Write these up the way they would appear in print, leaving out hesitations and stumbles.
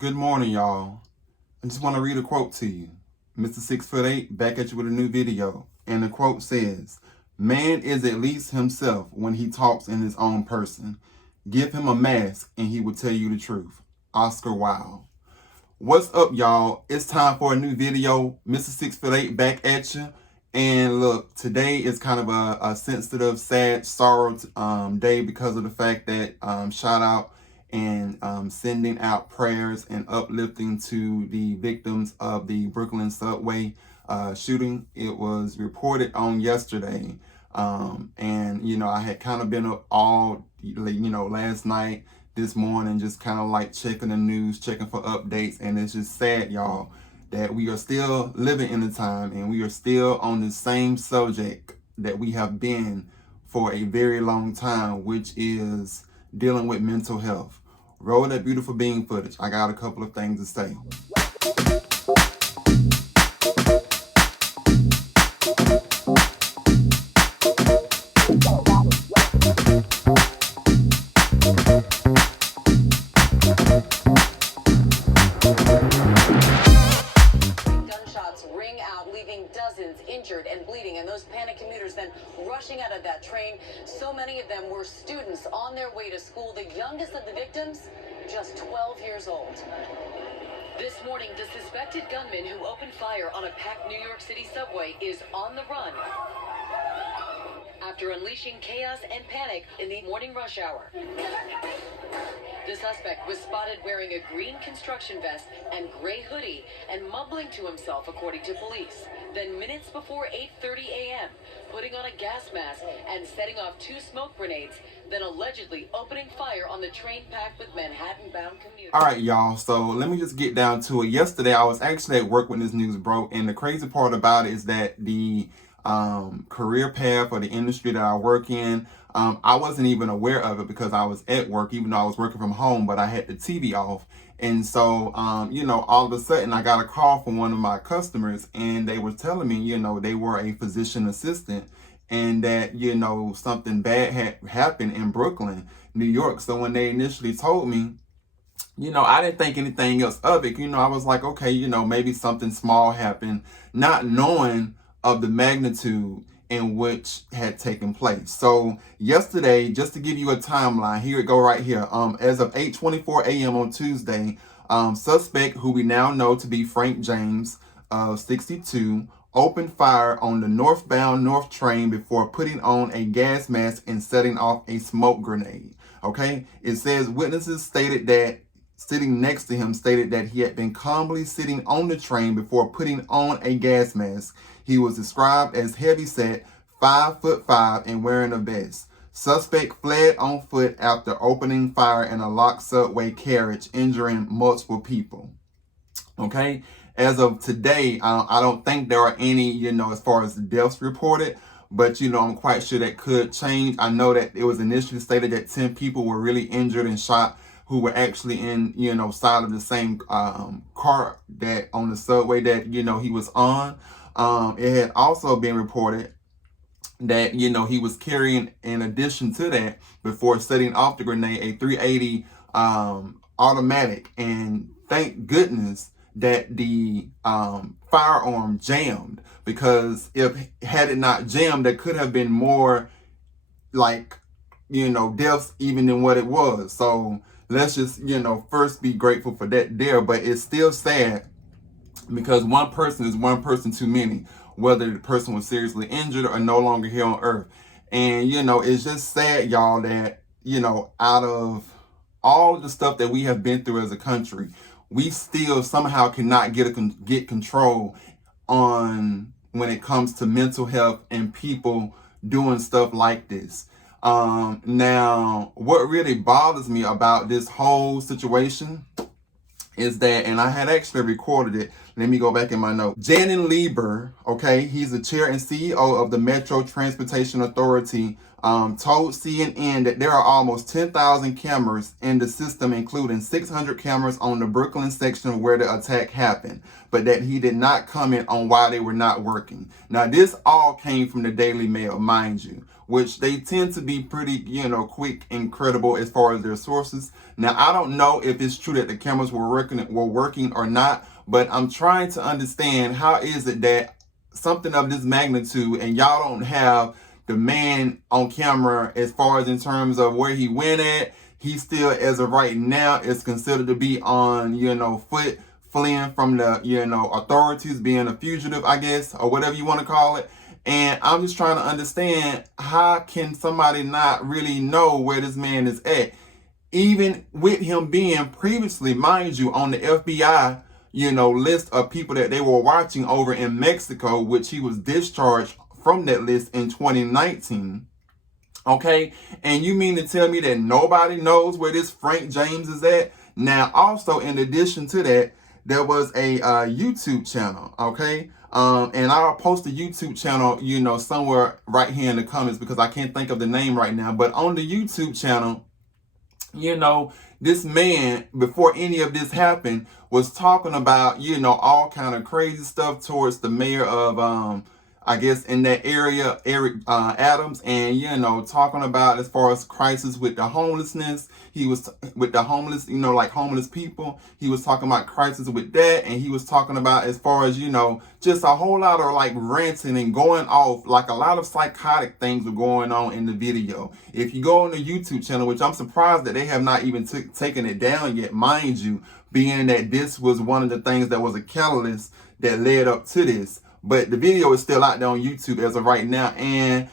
Good morning, y'all. I just want to read a quote to you. Mr. 6'8" back at you with a new video. And the quote says, "Man is at least himself when he talks in his own person. Give him a mask and he will tell you the truth." Oscar Wilde. What's up, y'all? It's time for a new video. Mr. 6'8" back at you. And look, today is kind of a sensitive, sad, sorrow day because of the fact that shout out and sending out prayers and uplifting to the victims of the Brooklyn subway shooting. It was reported on yesterday. And, I had kind of been up all, last night, this morning, just kind of like checking the news, checking for updates. And it's just sad, y'all, that we are still living in the time and we are still on the same subject that we have been for a very long time, which is dealing with mental health. Roll that beautiful bean footage. I got a couple of things to say. Gunshots ring out, leaving dozens injured and bleeding, and those panicked commuters then rushing out of that train. So many of them were students on their way to school. The youngest of the victims, just 12 years old. This morning, the suspected gunman who opened fire on a packed New York City subway is on the run after unleashing chaos and panic in the morning rush hour. The suspect was spotted wearing a green construction vest and gray hoodie and mumbling to himself, according to police. Then minutes before 8:30 a.m., putting on a gas mask and setting off 2 smoke grenades, then allegedly opening fire on the train packed with Manhattan-bound commuters. All right, y'all. So let me just get down to it. Yesterday, I was actually at work when this news broke. And the crazy part about it is that the career path or the industry that I work in, I wasn't even aware of it because I was at work, even though I was working from home, but I had the TV off. And so, all of a sudden I got a call from one of my customers and they were telling me, they were a physician assistant and that, something bad had happened in Brooklyn, New York. So when they initially told me, I didn't think anything else of it. I was like, okay, maybe something small happened, not knowing of the magnitude in which had taken place. So yesterday, just to give you a timeline, here it go right here. As of 8:24 a.m. on Tuesday, suspect who we now know to be Frank James, 62, opened fire on the northbound North train before putting on a gas mask and setting off a smoke grenade. Okay, it says witnesses stated that sitting next to him stated that he had been calmly sitting on the train before putting on a gas mask. He was described as heavyset, 5'5", and wearing a vest. Suspect fled on foot after opening fire in a locked subway carriage, injuring multiple people. Okay, as of today, I don't think there are any, as far as deaths reported, but, I'm quite sure that could change. I know that it was initially stated that 10 people were really injured and shot who were actually in, side of the same car that on the subway that, he was on. It had also been reported that, he was carrying, in addition to that, before setting off the grenade, a 380 automatic. And thank goodness that the firearm jammed, because had it not jammed, there could have been more deaths even than what it was. So let's just, first be grateful for that there. But it's still sad because one person is one person too many, whether the person was seriously injured or no longer here on earth. And, it's just sad, y'all, that, out of all of the stuff that we have been through as a country, we still somehow cannot get control on when it comes to mental health and people doing stuff like this. Now, what really bothers me about this whole situation is that, and I had actually recorded it. Let me go back in my notes. Janin Lieber, okay, he's the chair and CEO of the Metro Transportation Authority told CNN that there are almost 10,000 cameras in the system, including 600 cameras on the Brooklyn section where the attack happened, but that he did not comment on why they were not working. Now, this all came from the Daily Mail, mind you, which they tend to be pretty, quick and credible as far as their sources. Now, I don't know if it's true that the cameras were working or not, but I'm trying to understand, how is it that something of this magnitude and y'all don't have the man on camera as far as in terms of where he went at? He still, as of right now, is considered to be on, foot, fleeing from the, authorities, being a fugitive, I guess, or whatever you want to call it. And I'm just trying to understand, how can somebody not really know where this man is at? Even with him being previously, mind you, on the FBI, list of people that they were watching over in Mexico, which he was discharged from that list in 2019. Okay, and you mean to tell me that nobody knows where this Frank James is at? Now, also, in addition to that, there was a YouTube channel, okay? And I'll post the YouTube channel, somewhere right here in the comments, because I can't think of the name right now. But on the YouTube channel, this man, before any of this happened, was talking about, all kind of crazy stuff towards the mayor of, I guess, in that area, Eric Adams, and, talking about as far as crisis with the homelessness. He was with the homeless, like homeless people. He was talking about crisis with that. And he was talking about as far as, just a whole lot of like ranting and going off, like a lot of psychotic things were going on in the video. If you go on the YouTube channel, which I'm surprised that they have not even taken it down yet, mind you, being that this was one of the things that was a catalyst that led up to this. But the video is still out there on YouTube as of right now. And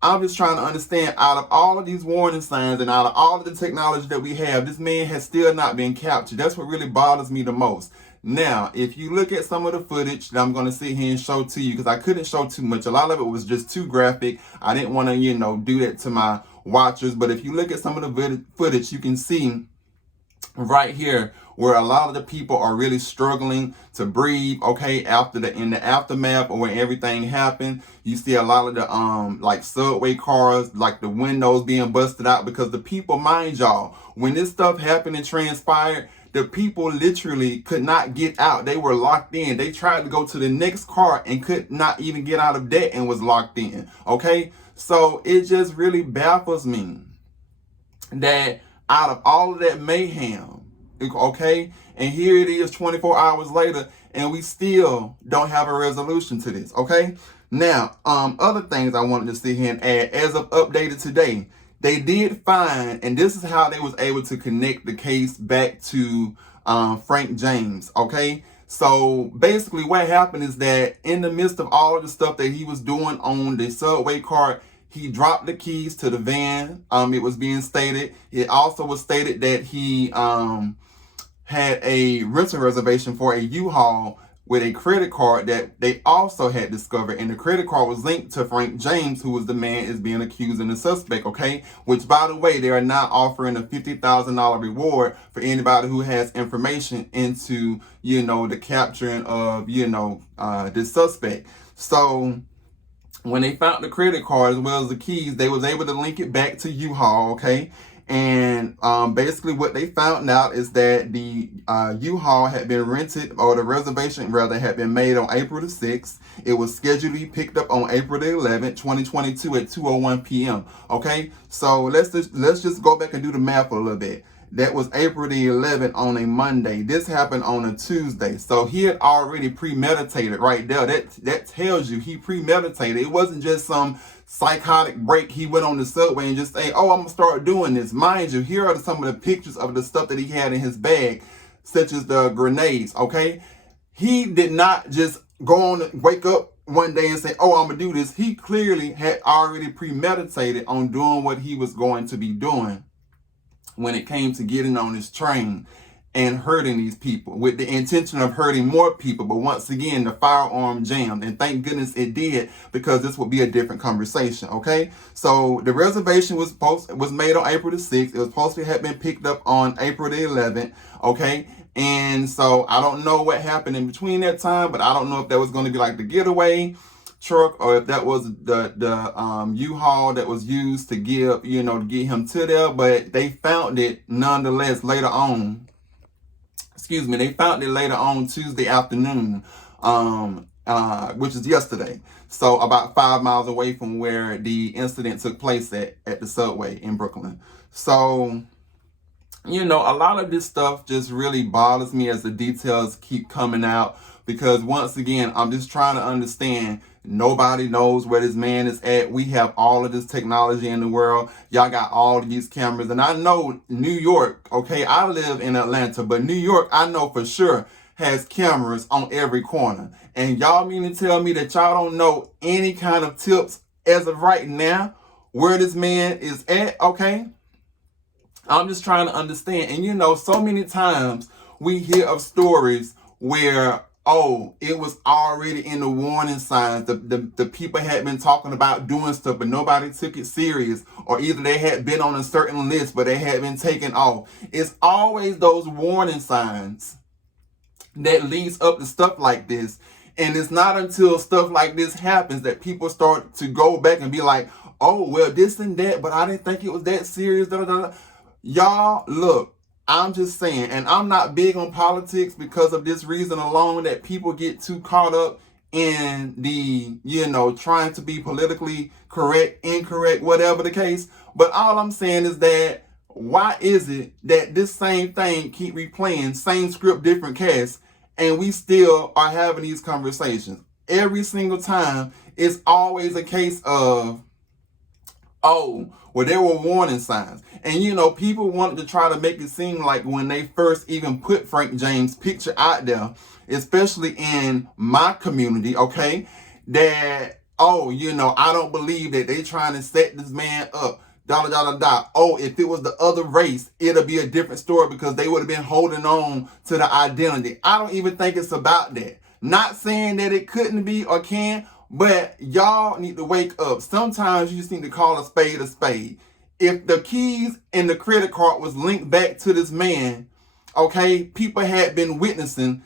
I'm just trying to understand, out of all of these warning signs and out of all of the technology that we have, this man has still not been captured. That's what really bothers me the most. Now, if you look at some of the footage that I'm going to sit here and show to you, because I couldn't show too much. A lot of it was just too graphic. I didn't want to, do that to my watchers. But if you look at some of the footage, you can see right here where a lot of the people are really struggling to breathe, okay, in the aftermath or when everything happened. You see a lot of the like subway cars, like the windows being busted out, because the people, mind y'all, when this stuff happened and transpired, the people literally could not get out. They were locked in. They tried to go to the next car and could not even get out of that and was locked in, okay? So it just really baffles me that out of all of that mayhem, okay, and here it is 24 hours later, and we still don't have a resolution to this, okay? Now, other things I wanted to sit here and add, as of updated today, they did find, and this is how they was able to connect the case back to Frank James, okay? So basically what happened is that in the midst of all of the stuff that he was doing on the subway car, he dropped the keys to the van. It was being stated. It also was stated that he had a rental reservation for a U-Haul with a credit card that they also had discovered. And the credit card was linked to Frank James, who was the man is being accused and the suspect, okay? Which, by the way, they are now offering a $50,000 reward for anybody who has information into, the capturing of, this suspect. So when they found the credit card as well as the keys, they was able to link it back to U-Haul, okay? And basically what they found out is that the U-Haul had been rented, or the reservation rather had been made on April the 6th. It was scheduled to be picked up on April the 11th, 2022 at 2:01 p.m. Okay, so let's just go back and do the math a little bit. That was April the 11th on a Monday. This happened on a Tuesday. So he had already premeditated right there. That tells you he premeditated. It wasn't just some psychotic break. He went on the subway and just say, oh, I'm going to start doing this. Mind you, here are some of the pictures of the stuff that he had in his bag, such as the grenades, okay? He did not just go on, wake up one day and say, oh, I'm going to do this. He clearly had already premeditated on doing what he was going to be doing when it came to getting on this train and hurting these people with the intention of hurting more people. But once again, the firearm jammed, and thank goodness it did, because this would be a different conversation, okay? So the reservation was made on April the 6th. It was supposed to have been picked up on April the 11th, okay? And so I don't know what happened in between that time, but I don't know if that was going to be like the getaway truck or if that was the U-Haul that was used to give, to get him to there, but they found it nonetheless later on. Excuse me, they found it later on Tuesday afternoon, which is yesterday. So about 5 miles away from where the incident took place at the subway in Brooklyn. So, a lot of this stuff just really bothers me as the details keep coming out because once again, I'm just trying to understand. Nobody knows where this man is at. We have all of this technology in the world. Y'all got all of these cameras. And I know New York, okay, I live in Atlanta, but New York, I know for sure, has cameras on every corner. And y'all mean to tell me that y'all don't know any kind of tips as of right now where this man is at, okay? I'm just trying to understand. And so many times we hear of stories where, oh, it was already in the warning signs. The people had been talking about doing stuff, but nobody took it serious. Or either they had been on a certain list, but they had been taken off. It's always those warning signs that leads up to stuff like this. And it's not until stuff like this happens that people start to go back and be like, oh, well, this and that, but I didn't think it was that serious. Da, da, da. Y'all, look, I'm just saying, and I'm not big on politics because of this reason alone, that people get too caught up in the, trying to be politically correct, incorrect, whatever the case. But all I'm saying is that why is it that this same thing keep replaying, same script, different cast, and we still are having these conversations? Every single time, it's always a case of, oh, well, there were warning signs. And, people wanted to try to make it seem like when they first even put Frank James' picture out there, especially in my community, okay, that, oh, I don't believe that they trying to set this man up. Da, da, da, da, da. Oh, if it was the other race, it'll be a different story because they would have been holding on to the identity. I don't even think it's about that. Not saying that it couldn't be or can, but y'all need to wake up. Sometimes you just need to call a spade a spade. If the keys and the credit card was linked back to this man, okay, people had been witnessing.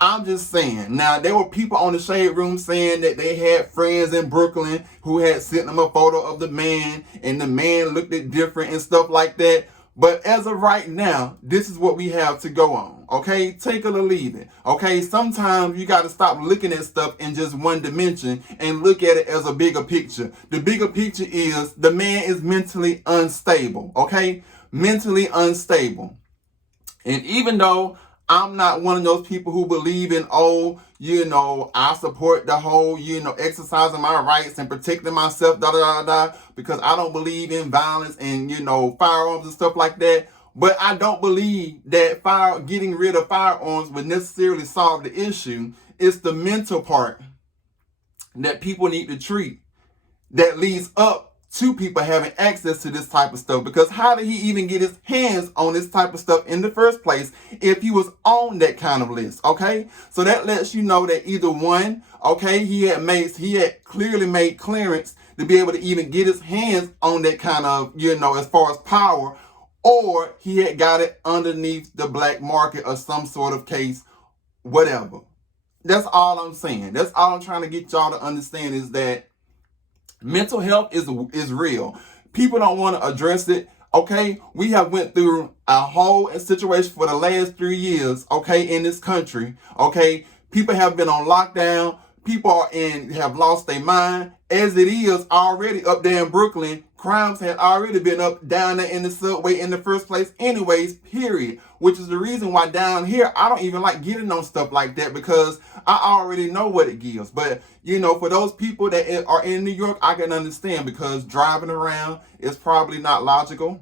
I'm just saying. Now, there were people on the Shade Room saying that they had friends in Brooklyn who had sent them a photo of the man and the man looked it different and stuff like that. But as of right now, this is what we have to go on. Okay, take it or leave it. Okay, sometimes you got to stop looking at stuff in just one dimension and look at it as a bigger picture. The bigger picture is the man is mentally unstable. Okay, mentally unstable. And even though I'm not one of those people who believe in, I support the whole, exercising my rights and protecting myself, da, da, da, da, because I don't believe in violence and, firearms and stuff like that. But I don't believe that getting rid of firearms would necessarily solve the issue. It's the mental part that people need to treat that leads up to people having access to this type of stuff. Because how did he even get his hands on this type of stuff in the first place if he was on that kind of list? Okay, so that lets you know that either one, okay, he had clearly made clearance to be able to even get his hands on that kind of, as far as power, or he had got it underneath the black market or some sort of case, whatever. That's all I'm saying. That's all I'm trying to get y'all to understand is that mental health is real. People don't want to address it. Okay, we have went through a whole situation for the last 3 years. Okay, in this country. Okay, people have been on lockdown. People have lost their mind. As it is already up there in Brooklyn, crimes had already been up down there in the subway in the first place anyways, period. Which is the reason why down here, I don't even like getting on stuff like that because I already know what it gives. But, for those people that are in New York, I can understand because driving around is probably not logical.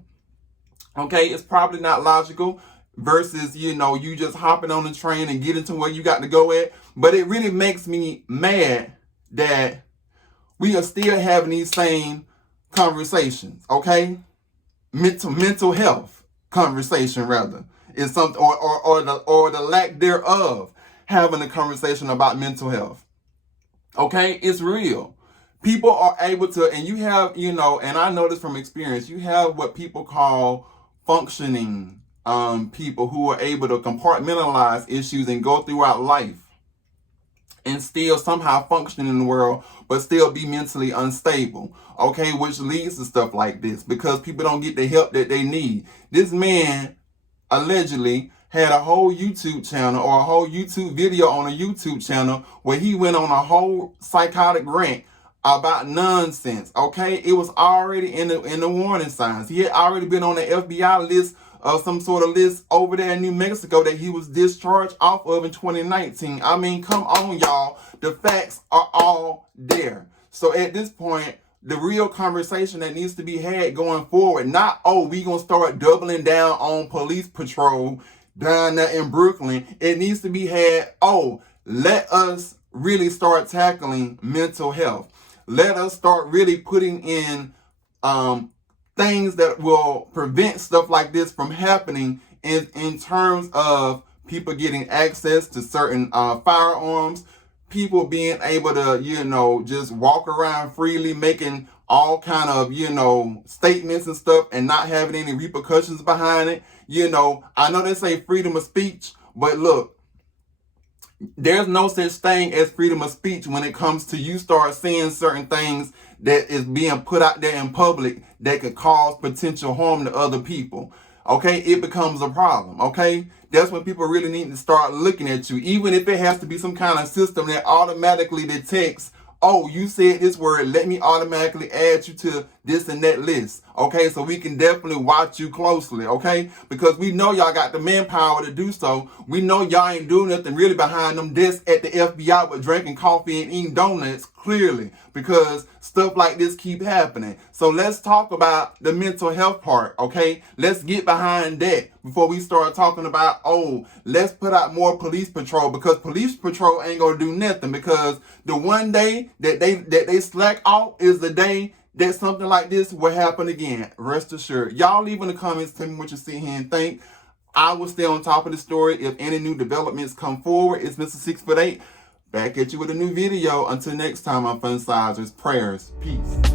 Okay, it's probably not logical versus, you just hopping on the train and getting to where you got to go at. But it really makes me mad that we are still having these same conversations, okay? Mental health conversation rather is something, or the lack thereof having a conversation about mental health. Okay, it's real. People are able to, and you have, and I know this from experience, you have what people call functioning people who are able to compartmentalize issues and go throughout life and still somehow function in the world, but still be mentally unstable. Okay, which leads to stuff like this because people don't get the help that they need. This man allegedly had a whole YouTube channel or a whole YouTube video on a YouTube channel where he went on a whole psychotic rant about nonsense. Okay, it was already in the warning signs. He had already been on the FBI list of some sort of list over there in New Mexico that he was discharged off of in 2019. I mean, come on, y'all. The facts are all there. So at this point, the real conversation that needs to be had going forward, not, oh, we gonna start doubling down on police patrol down there in Brooklyn. It needs to be had, oh, let us really start tackling mental health. Let us start really putting in things that will prevent stuff like this from happening in terms of people getting access to certain firearms, people being able to, just walk around freely, making all kind of, statements and stuff and not having any repercussions behind it. I know they say freedom of speech, but look, there's no such thing as freedom of speech when it comes to you start seeing certain things that is being put out there in public that could cause potential harm to other people. Okay, it becomes a problem. Okay, that's when people really need to start looking at you, even if it has to be some kind of system that automatically detects, oh, you said this word, let me automatically add you to this and that list. Okay, so we can definitely watch you closely, okay? Because we know y'all got the manpower to do so. We know y'all ain't doing nothing really behind them desks at the FBI but drinking coffee and eating donuts, clearly, because stuff like this keep happening. So let's talk about the mental health part, okay? Let's get behind that before we start talking about, oh, let's put out more police patrol, because police patrol ain't gonna do nothing, because the one day that they slack off is the day that something like this will happen again. Rest assured. Y'all leave in the comments, tell me what you see here and think. I will stay on top of the story if any new developments come forward. It's Mr. 6'8", back at you with a new video. Until next time, my fun sizers, prayers, peace.